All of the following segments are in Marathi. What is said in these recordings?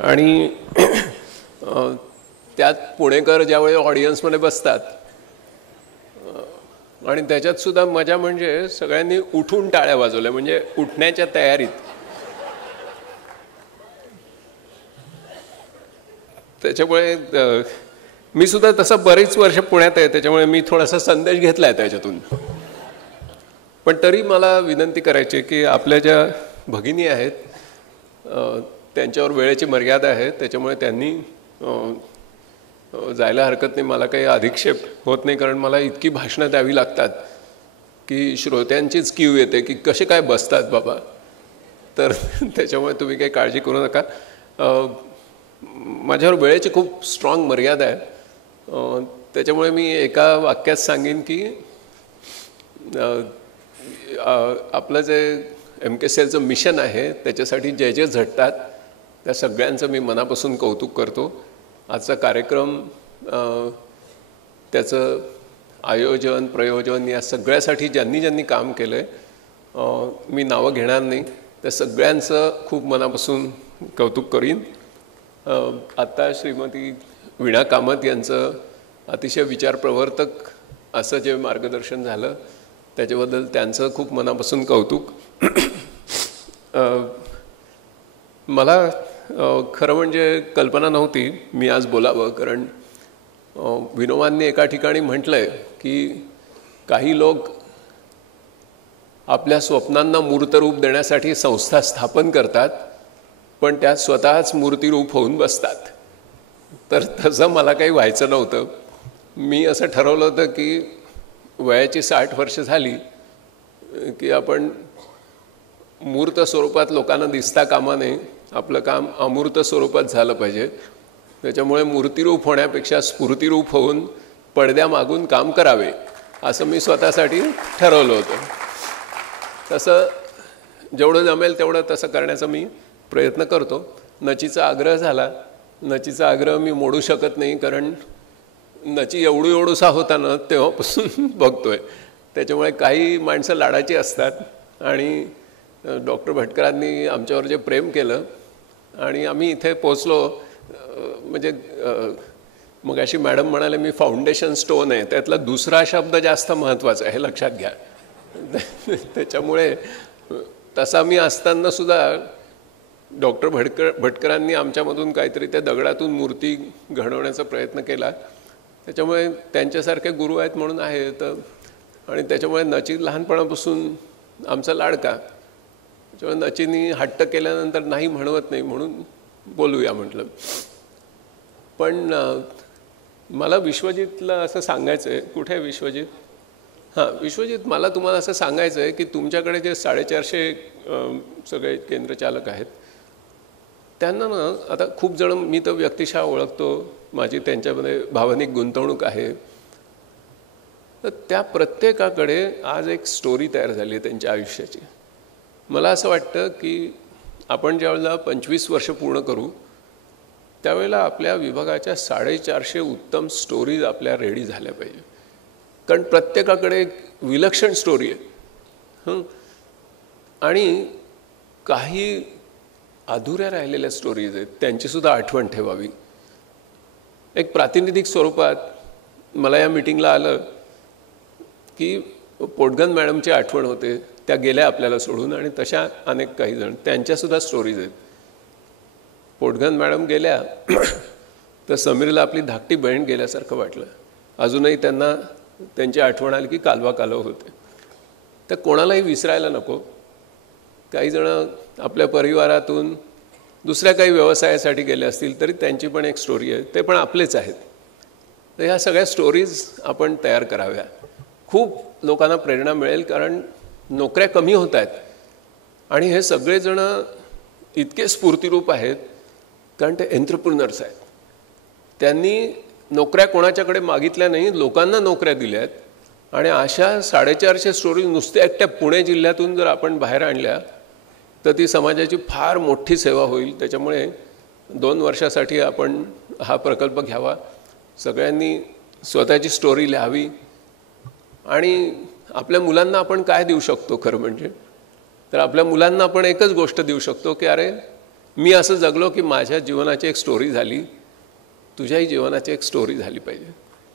आणि त्यात पुणेकर ज्यावेळी ऑडियन्समध्ये बसतात आणि त्याच्यात सुद्धा मजा म्हणजे सगळ्यांनी उठून टाळ्या वाजवल्या, म्हणजे उठण्याच्या तयारीत. त्याच्यामुळे मी सुद्धा तसं बरीच वर्ष पुण्यात आहे, त्याच्यामुळे मी थोडासा संदेश घेतला आहे त्याच्यातून. पण तरी मला विनंती करायची की आपल्या ज्या भगिनी आहेत त्यांच्यावर वेळेची मर्यादा आहे, त्याच्यामुळे त्यांनी जायला हरकत नाही. मला काही अधिक्षेप होत नाही, कारण मला इतकी भाषणं द्यावी लागतात की श्रोत्यांचीच क्यू येते की कसे काय बसतात बाबा. तर त्याच्यामुळे तुम्ही काही काळजी करू नका. माझ्यावर वेळेची खूप स्ट्रॉंग मर्यादा आहे, त्याच्यामुळे मी एका वाक्यात सांगेन की आपलं जे MKCLचं मिशन आहे त्याच्यासाठी जे जे झटतात त्या सगळ्यांचं मी मनापासून कौतुक करतो. आजचा कार्यक्रम त्याचं आयोजन प्रयोजन या सगळ्यासाठी ज्यांनी ज्यांनी काम केलं आहे, मी नावं घेणार नाही, त्या सगळ्यांचं खूप मनापासून कौतुक करीन. आत्ता श्रीमती वीणा कामत यांचं अतिशय विचारप्रवर्तक असं जे मार्गदर्शन झालं त्याच्याबद्दल त्यांचं खूप मनापासून कौतुक. मला खरं म्हणजे कल्पना नव्हती मी आज बोलावं, कारण विनोबांनी एका ठिकाणी म्हटलं आहे की काही लोक आपल्या स्वप्नांना मूर्तरूप देण्यासाठी संस्था स्थापन करतात, पण त्यात स्वतःच मूर्तिरूप होऊन बसतात. तर तसं मला काही व्हायचं नव्हतं. मी असं ठरवलं होतं की वयाची 60 वर्ष झाली की आपण मूर्त स्वरूपात लोकांना दिसता कामा नये, आपलं काम अमूर्त स्वरूपात झालं पाहिजे. त्याच्यामुळे मूर्तिरूप होण्यापेक्षा स्फूर्तिरूप होऊन पडद्यामागून काम करावे असं मी स्वतःसाठी ठरवलं होतं. तसं जेवढं जमेल तेवढं तसं करण्याचा मी प्रयत्न करतो. नचीचा आग्रह झाला, नचीचा आग्रह मी मोडू शकत नाही, कारण नची एवढूसा होता ना तेव्हापासून बघतोय. त्याच्यामुळे काही माणसं लाडाची असतात आणि डॉक्टर भटकरांनी आमच्यावर जे प्रेम केलं आणि आम्ही इथे पोचलो, म्हणजे मग अशी मॅडम म्हणाले मी फाउंडेशन स्टोन आहे, त्यातला दुसरा शब्द जास्त महत्त्वाचा आहे, हे लक्षात घ्या. त्याच्यामुळे तसा मी असताना सुद्धा डॉक्टर भटकरांनी आमच्यामधून काहीतरी त्या दगडातून मूर्ती घडवण्याचा प्रयत्न केला. त्याच्यामुळे त्यांच्यासारखे गुरु आहेत म्हणून आहेत. आणि त्याच्यामुळे नची लहानपणापासून आमचा लाडका, त्याच्यामुळे नचीनी हट्ट केल्यानंतर नाही म्हणवत नाही म्हणून बोलूया म्हटलं. पण मला विश्वजितला असं सांगायचं आहे. कुठे आहे विश्वजित? हां, विश्वजित, मला तुम्हाला असं सांगायचं आहे की तुमच्याकडे जे 450 सगळे केंद्रचालक आहेत त्यांना ना आता खूप जण, मी तर व्यक्तिशः ओळखतो, माझी त्यांच्यामध्ये भावनिक गुंतवणूक आहे, तर त्या प्रत्येकाकडे आज एक स्टोरी तयार झाली आहे त्यांच्या आयुष्याची. मला असं वाटतं की आपण ज्यावेळेला 25 वर्ष पूर्ण करू त्यावेळेला आपल्या विभागाच्या 450 उत्तम स्टोरीज आपल्या रेडी झाल्या पाहिजे, कारण प्रत्येकाकडे एक विलक्षण स्टोरी आहे. आणि काही अधुऱ्या राहिलेल्या स्टोरीज आहेत, त्यांचीसुद्धा आठवण ठेवावी. एक प्रातिनिधिक स्वरूपात मला या मीटिंगला आलं की पोटगन मॅडमची आठवण होते, त्या गेल्या आपल्याला सोडून, आणि तशा अनेक काही जण, त्यांच्यासुद्धा स्टोरीज आहेत. पोटगन मॅडम गेल्या तर समीरला आपली धाकटी बहीण गेल्यासारखं वाटलं. अजूनही त्यांना त्यांची आठवण आली की कालवा कालव होते. तर कोणालाही विसरायला नको. काही जण आपल्या परिवारातून दुसऱ्या काही व्यवसायासाठी गेले असतील तरी त्यांची पण एक स्टोरी आहे, ते पण आपलेच आहेत. तर ह्या सगळ्या स्टोरीज आपण तयार कराव्या. खूप लोकांना प्रेरणा मिळेल, कारण नोकऱ्या कमी होत आहेत आणि हे सगळेजण इतके स्फूर्तिरूप आहेत कारण ते एंटरप्रेन्योर्स आहेत. त्यांनी नोकऱ्या कोणाच्याकडे मागितल्या नाही, लोकांना नोकऱ्या दिल्या आहेत. आणि अशा 450 स्टोरीज नुसत्या एकट्या पुणे जिल्ह्यातून जर आपण बाहेर आणल्या तर ती समाजाची फार मोठी सेवा होईल. त्याच्यामुळे 2 वर्षासाठी आपण हा प्रकल्प घ्यावा. सगळ्यांनी स्वतःची स्टोरी लिहावी. आणि आपल्या मुलांना आपण काय देऊ शकतो खरं म्हणजे, तर आपल्या मुलांना आपण एकच गोष्ट देऊ शकतो की अरे मी असं जगलो की माझ्या जीवनाची एक स्टोरी झाली, तुझ्याही जीवनाची एक स्टोरी झाली पाहिजे,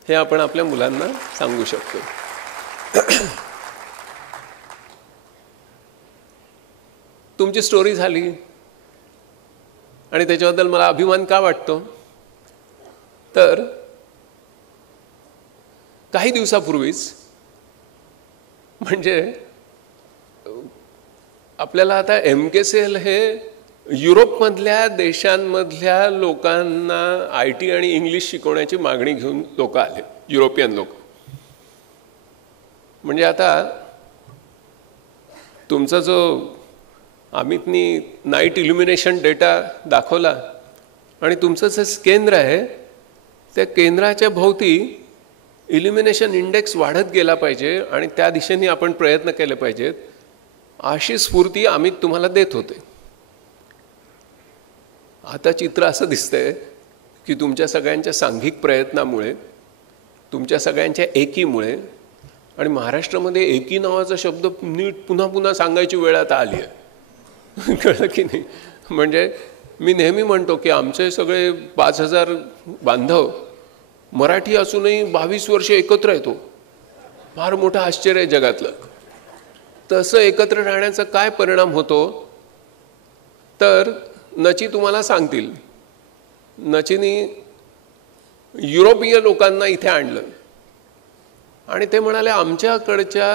हे आपण आपल्या मुलांना सांगू शकतो. तुमची स्टोरी झाली आणि त्याच्याबद्दल मला अभिमान का वाटतो, तर काही दिवसापूर्वीच, म्हणजे आपल्याला आता MKCL हे युरोपमधल्या देशांमधल्या लोकांना IT आणि इंग्लिश शिकवण्याची मागणी घेऊन लोक आले, युरोपियन लोक. म्हणजे आता तुमचा जो अमितनी नाईट इल्युमिनेशन डेटा दाखवला आणि तुमचं जे केंद्र आहे त्या केंद्राच्या भोवती इल्युमिनेशन इंडेक्स वाढत गेला पाहिजे आणि त्या दिशेने आपण प्रयत्न केले पाहिजेत, अशी स्फूर्ती अमित तुम्हाला देत होते. आता चित्र असं दिसतंय की तुमच्या सगळ्यांच्या सांघिक प्रयत्नामुळे, तुमच्या सगळ्यांच्या एकीमुळे, आणि महाराष्ट्रामध्ये एकी नावाचा शब्द नीट पुन्हा पुन्हा सांगायची वेळ आता आली आहे. कळलं की नाही? म्हणजे मी नेहमी म्हणतो की आमचे सगळे 5,000 बांधव मराठी असूनही 22 वर्ष एकत्र येतो, फार मोठं आश्चर्य आहे जगातलं. तसं एकत्र राहण्याचा काय परिणाम होतो, तर नची तुम्हाला सांगतील. नचीनी युरोपीय लोकांना इथे आणलं आणि ते म्हणाले आमच्याकडच्या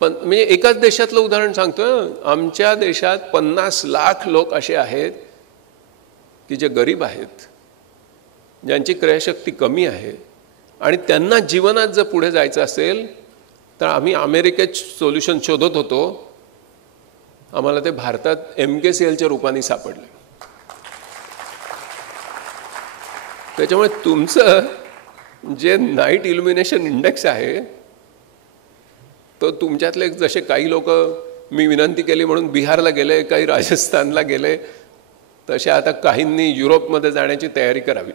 म्हणजे एकाच देशातलं उदाहरण सांगतो, आमच्या देशात 50 लाख लोक असे आहेत की जे गरीब आहेत, ज्यांची क्रयशक्ती कमी आहे, आणि त्यांना जीवनात जर पुढे जायचं असेल तर आम्ही अमेरिकेत सोल्युशन शोधत होतो, आम्हाला ते भारतात MKCLच्या रूपाने सापडले. त्याच्यामुळे तुमचं जे नाईट इल्युमिनेशन इंडेक्स आहे तो तुमच्यातले जसे काही लोक मी विनंती केली म्हणून बिहारला गेले, काही राजस्थानला गेले, तसे आता काहींनी युरोपमध्ये जाण्याची तयारी करावी.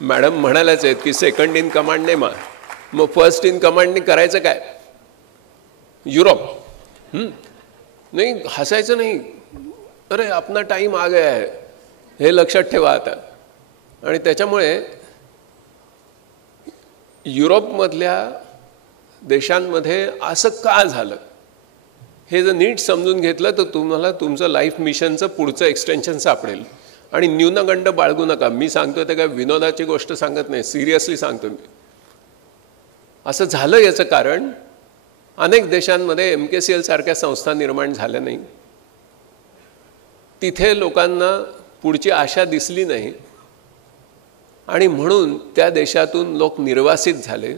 मॅडम म्हणाल्याच आहेत की सेकंड इन कमांड नाही, मग फर्स्ट इन कमांडने करायचं काय? युरोप. नाही, हसायचं नाही, अरे अपना टाइम आ गया है, हे लक्षात ठेवा आता. आणि त्याच्यामुळे युरोपमधल्या देशांमध्ये असं का झालं हे जर नीट समजून घेतलं तर तुम्हाला तुमचं लाईफ मिशनचं पुढचं एक्सटेन्शन सापडेल. आणि न्यूनगंड बाळगू नका. मी सांगतो ते काय विनोदाची गोष्ट सांगत नाही, सिरियसली सांगतो मी. असं झालं याचं कारण अनेक देशांमध्ये MKCL सारख्या संस्था निर्माण झाल्या नाही, तिथे लोकांना पुढची आशा दिसली नाही आणि म्हणून त्या देशातून लोक निर्वासित झाले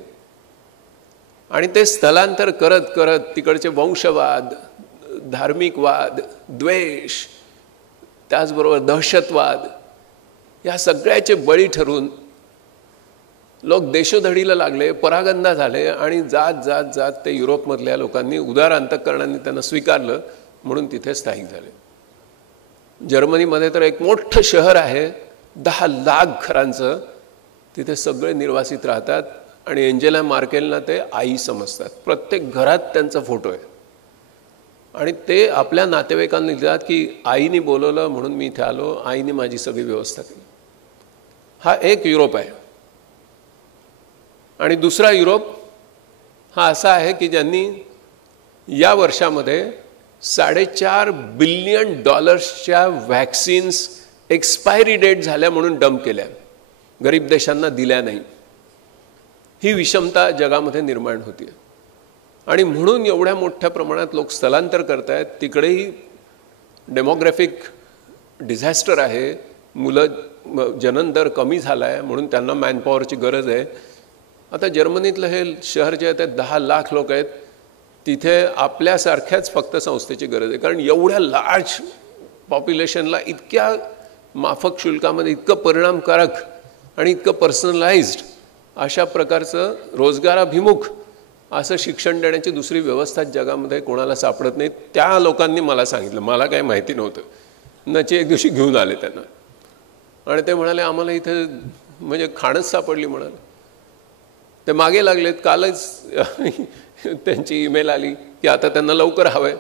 आणि ते स्थलांतर करत करत तिकडचे वंशवाद, धार्मिक वाद, द्वेष, त्याचबरोबर दहशतवाद या सगळ्याचे बळी ठरून लोक देशोधडीला लागले, परागंदा झाले आणि जात जात जात ते युरोपमधल्या लोकांनी उदार अंतःकरणाने त्यांना स्वीकारलं म्हणून तिथे स्थायिक झाले. जर्मनीमध्ये तर एक मोठं शहर आहे 10 लाख घरांचं, तिथे सगळे निर्वासित राहतात आणि एंजेला मार्केलना ते आई समजतात. प्रत्येक घरात त्यांचा फोटो आहे आणि ते आपल्या नातेवाईकांना लिहितात की आईने बोलवलं म्हणून मी इथे आलो, आईने माझी सगळी व्यवस्था केली. हा एक युरोप आहे. आणि दुसरा युरोप हा असा आहे की ज्यांनी या वर्षामध्ये $4.5 बिलियन व्हॅक्सिन्स एक्सपायरी डेट झाल्या म्हणून डंप केल्या, गरीब देशांना दिल्या नाही. ही विषमता जगामध्ये निर्माण होती आणि म्हणून एवढ्या मोठ्या प्रमाणात लोक स्थलांतर करत आहेत. तिकडेही डेमोग्राफिक डिझॅस्टर आहे, मुलं जनन दर कमी झाला आहे म्हणून त्यांना मॅनपॉवरची गरज आहे. आता जर्मनीतलं हे शहर जे आहे ते 10 लाख लोक आहेत, तिथे आपल्यासारख्याच फक्त संस्थेची गरज आहे. कारण एवढ्या लार्ज पॉप्युलेशनला इतक्या माफक शुल्कामध्ये इतकं परिणामकारक आणि इतकं पर्सनलाइज्ड अशा प्रकारचं रोजगाराभिमुख असं शिक्षण देण्याची दुसरी व्यवस्था जगामध्ये कोणाला सापडत नाही. त्या लोकांनी मला सांगितलं, मला काही माहिती नव्हतं. नची एक दिवशी घेऊन आले त्यांना आणि ते म्हणाले आम्हाला इथे म्हणजे खाणच सापडली म्हणाले. ते मागे लागलेत. कालच त्यांची ईमेल आली की आता त्यांना लवकर हवं आहे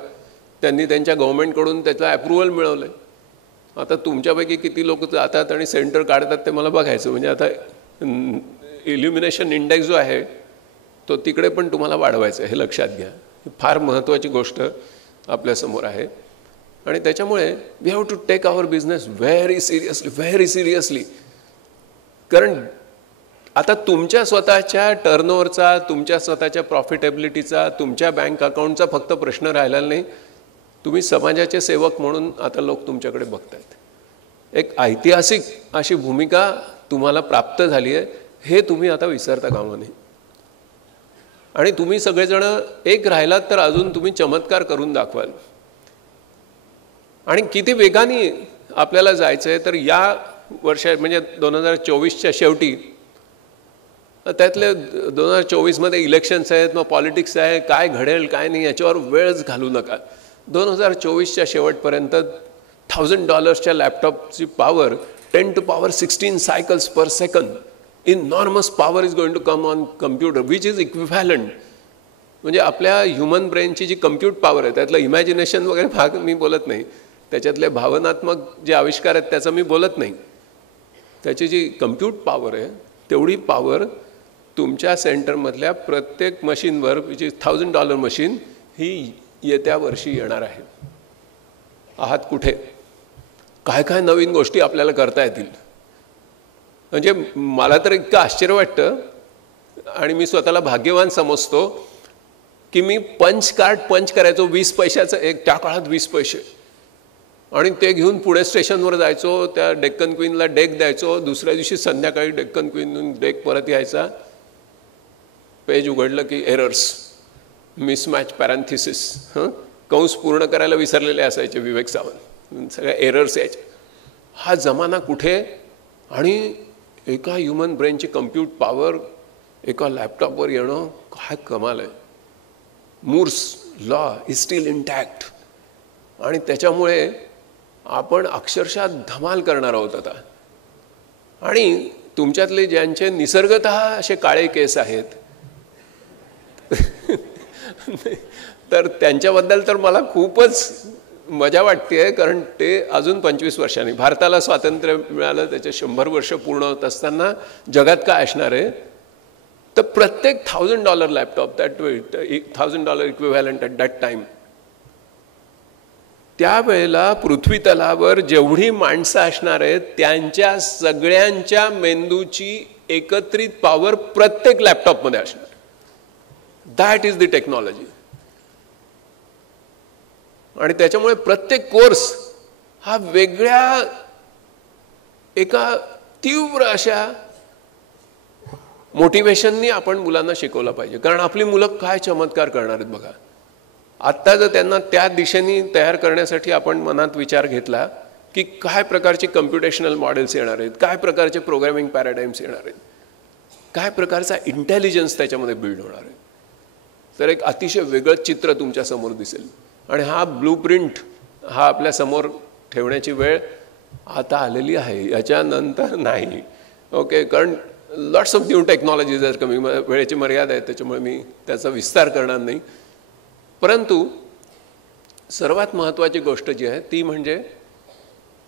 त्यांनी त्यांच्या गव्हर्नमेंटकडून त्याचं ॲप्रुव्हल मिळवलं आहे. आता तुमच्यापैकी किती लोक जातात आणि सेंटर काढतात ते मला बघायचं. म्हणजे आता इल्युमिनेशन इंडेक्स जो आहे तो तिकडे पण तुम्हाला वाढवायचा आहे, हे लक्षात घ्या. ही फार महत्त्वाची गोष्ट आपल्यासमोर आहे. आणि त्याच्यामुळे we have to take our business very seriously. कारण आता तुमच्या स्वतःच्या टर्नओव्हरचा, तुमच्या स्वतःच्या प्रॉफिटेबिलिटीचा, तुमच्या बँक अकाउंटचा फक्त प्रश्न राहिलेला नाही. तुम्ही समाजाचे सेवक म्हणून आता लोक तुमच्याकडे बघत आहेत. एक ऐतिहासिक अशी भूमिका तुम्हाला प्राप्त झाली आहे, हे तुम्ही आता विसरता कामा नये. आणि तुम्ही सगळेजण एक राहिलात तर अजून तुम्ही चमत्कार करून दाखवाल. आणि किती वेगाने आपल्याला जायचं आहे, तर या वर्षा म्हणजे 2024च्या शेवटी, त्यातले 2024मध्ये इलेक्शन्स आहेत, मग पॉलिटिक्स आहे, काय घडेल काय नाही याच्यावर वेळच घालू नका. 2024च्या शेवटपर्यंत $1000च्या लॅपटॉपची power 10 to power 16 cycles per second. Enormous power is going to come on computer, which is equivalent. म्हणजे आपल्या ह्युमन ब्रेनची जी कम्प्यूट पॉवर आहे, त्यातलं इमॅजिनेशन वगैरे भाग मी बोलत नाही, त्याच्यातले भावनात्मक जे आविष्कार आहेत त्याचं मी बोलत नाही. त्याची जी कम्प्यूट पॉवर आहे तेवढी पॉवर तुमच्या सेंटरमधल्या प्रत्येक मशीनवर, विच इज $1000 मशीन, ही येत्या वर्षी येणार आहे. आहात कुठे? काय काय नवीन गोष्टी आपल्याला करता येतील. म्हणजे मला तर इतकं आश्चर्य वाटतं आणि मी स्वतःला भाग्यवान समजतो की मी पंच कार्ड पंच करायचो 20 पैशाचं एक, त्या काळात 20 पैसे, आणि ते घेऊन पुणे स्टेशनवर जायचो, त्या डेक्कन क्वीनला डेक द्यायचो, दुसऱ्या दिवशी संध्याकाळी डेक्कन क्वीनहून डेक परत यायचा. पेज उघडलं की एरर्स, मिसमॅच, पॅरेंथिसिस, कंस पूर्ण करायला विसरलेले असायचे विवेक सावंत, सगळ्या एरर्स यायचे. हा जमाना कुठे? आणि एका ह्युमन ब्रेनची कम्प्यूट पॉवर एका लॅपटॉपवर येणं, काय कमाल आहे. Moore's law is still intact. आणि त्याच्यामुळे आपण अक्षरशः धमाल करणार आहोत आता. आणि तुमच्यातले ज्यांचे निसर्गतः असे काळे केस आहेत तर त्यांच्याबद्दल तर मला खूपच मजा वाटते, कारण ते अजून 25 वर्षांनी, भारताला स्वातंत्र्य मिळालं त्याचे 100 वर्ष पूर्ण होत असताना जगात काय असणार आहे. तर प्रत्येक $1000 laptop, that $1000 equivalent at that time, त्यावेळेला पृथ्वी तलावर जेवढी माणसं असणार आहेत त्यांच्या सगळ्यांच्या मेंदूची एकत्रित पॉवर प्रत्येक लॅपटॉपमध्ये असणार. That is the technology. आणि त्याच्यामुळे प्रत्येक कोर्स हा वेगळ्या एका तीव्र अशा मोटिवेशननी आपण मुलांना शिकवलं पाहिजे. कारण आपली मुलं काय चमत्कार करणार आहेत बघा. आत्ता जर त्यांना त्या दिशेने तयार करण्यासाठी आपण मनात विचार घेतला की काय प्रकारचे कम्प्युटेशनल मॉडेल्स येणार आहेत, काय प्रकारचे प्रोग्रामिंग पॅराडाईम्स येणार आहेत, काय प्रकारचा इंटेलिजन्स त्याच्यामध्ये बिल्ड होणार आहे, तर एक अतिशय वेगळं चित्र तुमच्यासमोर दिसेल. आणि हा ब्लूप्रिंट हा आपल्यासमोर ठेवण्याची वेळ आता आलेली आहे, याच्यानंतर नाही. ओके, कारण लॉट्स ऑफ न्यू टेक्नॉलॉजीज आहेत, कमी वेळेची मर्यादा आहे त्याच्यामुळे मी त्याचा विस्तार करणार नाही. परंतु सर्वात महत्त्वाची गोष्ट जी आहे ती म्हणजे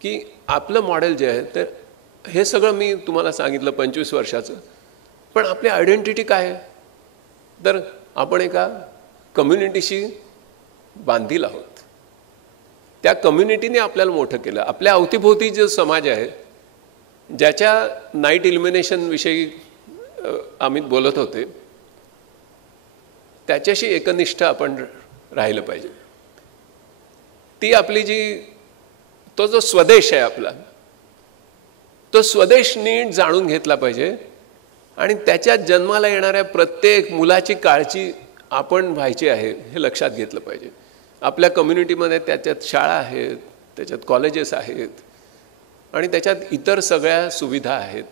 की आपलं मॉडेल जे आहे, तर हे सगळं मी तुम्हाला सांगितलं 25 वर्षाचं, पण आपली आयडेंटिटी काय आहे? तर आपण एका कम्युनिटीशी बांधील आहोत. त्या कम्युनिटीने आपल्याला मोठं केलं. आपल्या अवतीभोवती जो समाज आहे, ज्याच्या नाईट इल्युमिनेशनविषयी अमित बोलत होते, त्याच्याशी एकनिष्ठ आपण राहिलं पाहिजे. ती आपली तो जो स्वदेश आहे आपला, तो स्वदेश नीट जाणून घेतला पाहिजे. आणि त्याच्यात जन्माला येणाऱ्या प्रत्येक मुलाची काळजी आपण व्हायची आहे हे लक्षात घेतलं पाहिजे. आपल्या कम्युनिटीमध्ये त्याच्यात शाळा आहेत, त्याच्यात कॉलेजेस आहेत, आणि त्याच्यात इतर सगळ्या सुविधा आहेत.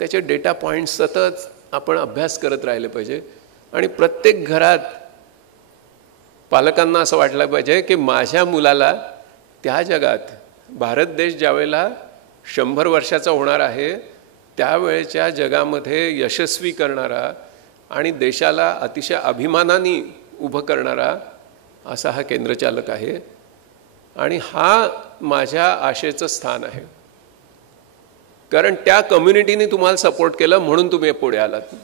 त्याचे डेटा पॉईंट्स सतत आपण अभ्यास करत राहिले पाहिजे. आणि प्रत्येक घरात पालकांना असं वाटलं पाहिजे की माझ्या मुलाला त्या जगात, भारत देश ज्यावेळेला 100 वर्षाचा होणार आहे त्यावेळेच्या जगामध्ये यशस्वी करणारा आणि देशाला अतिशय अभिमानाने उभं करणारा असा हा केंद्रचालक आहे आणि हा माझ्या आशेचं स्थान आहे. कारण त्या कम्युनिटीने तुम्हाला सपोर्ट केलं म्हणून तुम्ही पुढे आलात.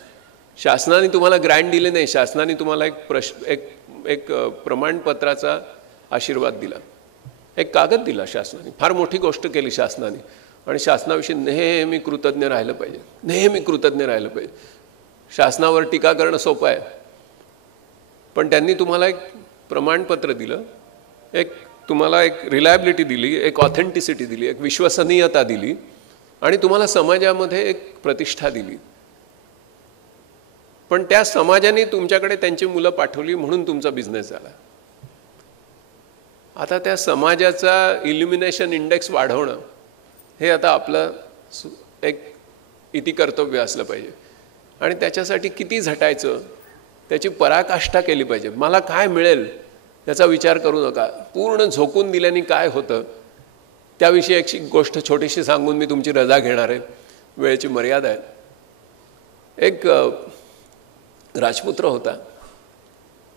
शासनाने तुम्हाला ग्रँट दिले नाही, शासनाने तुम्हाला एक प्रमाणपत्राचा आशीर्वाद दिला, एक कागद दिला शासनाने. फार मोठी गोष्ट केली शासनाने आणि शासनाविषयी नेहमी कृतज्ञ राहिलं पाहिजे, नेहमी कृतज्ञ राहिलं पाहिजे. शासनावर टीका करणं सोपं आहे, पण त्यांनी तुम्हाला एक प्रमाणपत्र दिलं, तुम्हाला एक रिलायबिलिटी दिली, एक ऑथेंटिसिटी दिली, एक विश्वसनीयता दिली आणि तुम्हाला समाजामध्ये एक प्रतिष्ठा दिली. पण त्या समाजाने तुमच्याकडे त्यांची मुलं पाठवली म्हणून तुमचा बिझनेस झाला. आता त्या समाजाचा इल्युमिनेशन इंडेक्स वाढवणं हे आता आपलं एक इति कर्तव्य असलं पाहिजे आणि त्याच्यासाठी किती झटायचं, त्याची पराकाष्ठा केली पाहिजे. मला काय मिळेल याचा विचार करू नका. पूर्ण झोकून दिल्याने काय होतं त्याविषयी एक गोष्ट छोटीशी सांगून मी तुमची रजा घेणार आहे, वेळेची मर्यादा आहे. एक राजपुत्र होता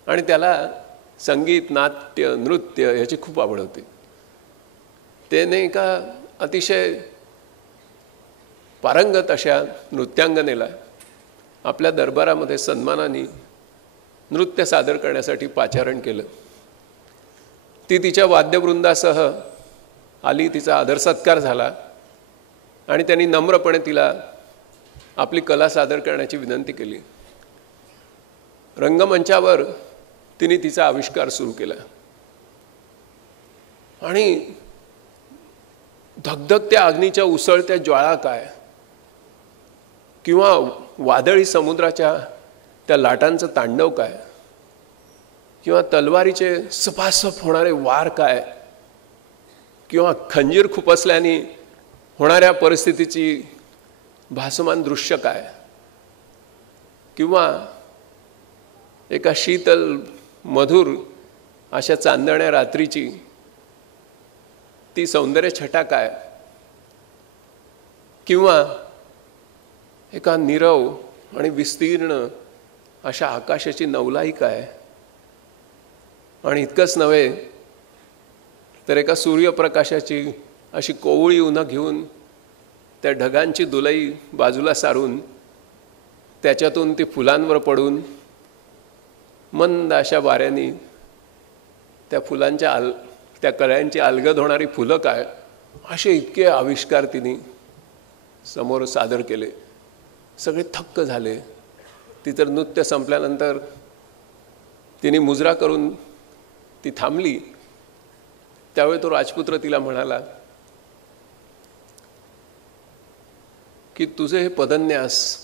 आणि त्याला संगीत, नाट्य, नृत्य याची खूप आवड होती. त्याने एका अतिशय पारंगत अशा नृत्यांगनेला आपल्या दरबारामध्ये सन्मानाने नृत्य सादर करण्यासाठी पाचारण केलं. ती तिच्या वाद्यवृंदासह आली, तिचा आदर सत्कार झाला आणि त्यांनी नम्रपणे तिला आपली कला सादर करण्याची विनंती केली. रंगमंचावर तिने तिचा आविष्कार सुरू केला आणि धगधगत्या अग्नीच्या उसळत्या ज्वाळा काय किंवा वादळी समुद्राच्या त्या लाटांचं तांडव काय किंवा तलवारीचे सपासप होणारे वार काय किंवा खंजीर खुपसल्याने होणाऱ्या परिस्थितीची भासमान दृश्य काय किंवा एका शीतल मधुर अशा चांदण्या रात्रीची ती सौंदर्य छटा काय किंवा एका नीरव आणि विस्तीर्ण अशा आकाशाची नवलाई काय. आणि इतकंच नव्हे तर एका सूर्यप्रकाशाची अशी कोवळी उन्हं घेऊन त्या ढगांची दुलई बाजूला सारून त्याच्यातून ती फुलांवर पडून मंद अशा वाऱ्याने त्या फुलांच्या त्या कळ्यांची अलगद होणारी फुलं काय, असे इतके आविष्कार तिने समोर सादर केले. सगळे थक्क झाले. ती तर नृत्य संपल्यानंतर तिने मुजरा करून ती थांबली. त्यावेळी तो राजपुत्र तिला म्हणाला की तुझे हे पदन्यास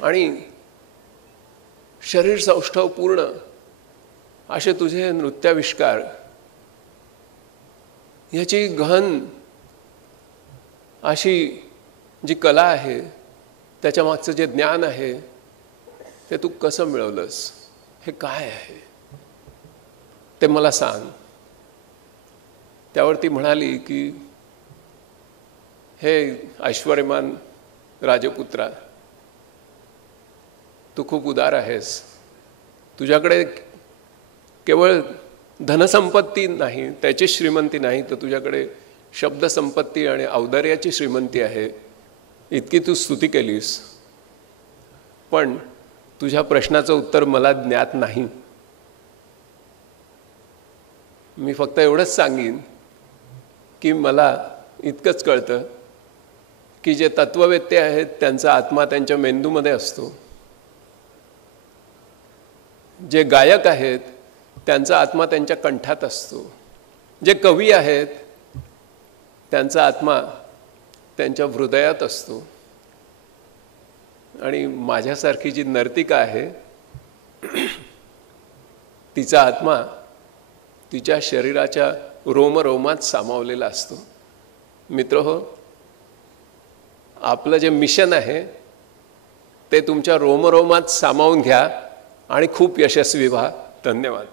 आणि शरीर सौष्ठव पूर्ण असे तुझे नृत्याविष्कार याची गहन अशी जी कला आहे, त्याच्या मागचं जे ज्ञान आहे ते तू कसं मिळवलंस, हे काय आहे ते मला सांग. त्यावर ती म्हणाली की हे ऐश्वर्यमान राजपुत्रा, तू खूप उदार आहेस. तुझ्याकडे केवळ धनसंपत्ती नाही, त्याची श्रीमंती नाही, तर तुझ्याकडे शब्दसंपत्ती आणि औदार्याची श्रीमंती आहे. इतकी तू स्तुती केलीस, पण तुझ्या प्रश्नाचं उत्तर मला ज्ञात नाही. मी फक्त एवढंच सांगीन की मला इतकंच कळतं की जे तत्ववेत्ते आहेत त्यांचा आत्मा त्यांच्या मेंदूमध्ये असतो. जे गायक आहेत त्यांचा आत्मा त्यांच्या कंठात असतो. जे कवी आहेत त्यांचा आत्मा त्यांच्या हृदयात असतो. आणि माझ्यासारखी जी नर्तिका आहे तिचा आत्मा तिच्या शरीराच्या रोमरोमात सामावलेला असतो. मित्रहो, आपलं जे मिशन आहे ते तुमच्या रोमरोमात सामावून घ्या आणि खूप यशस्वी व्हा. धन्यवाद.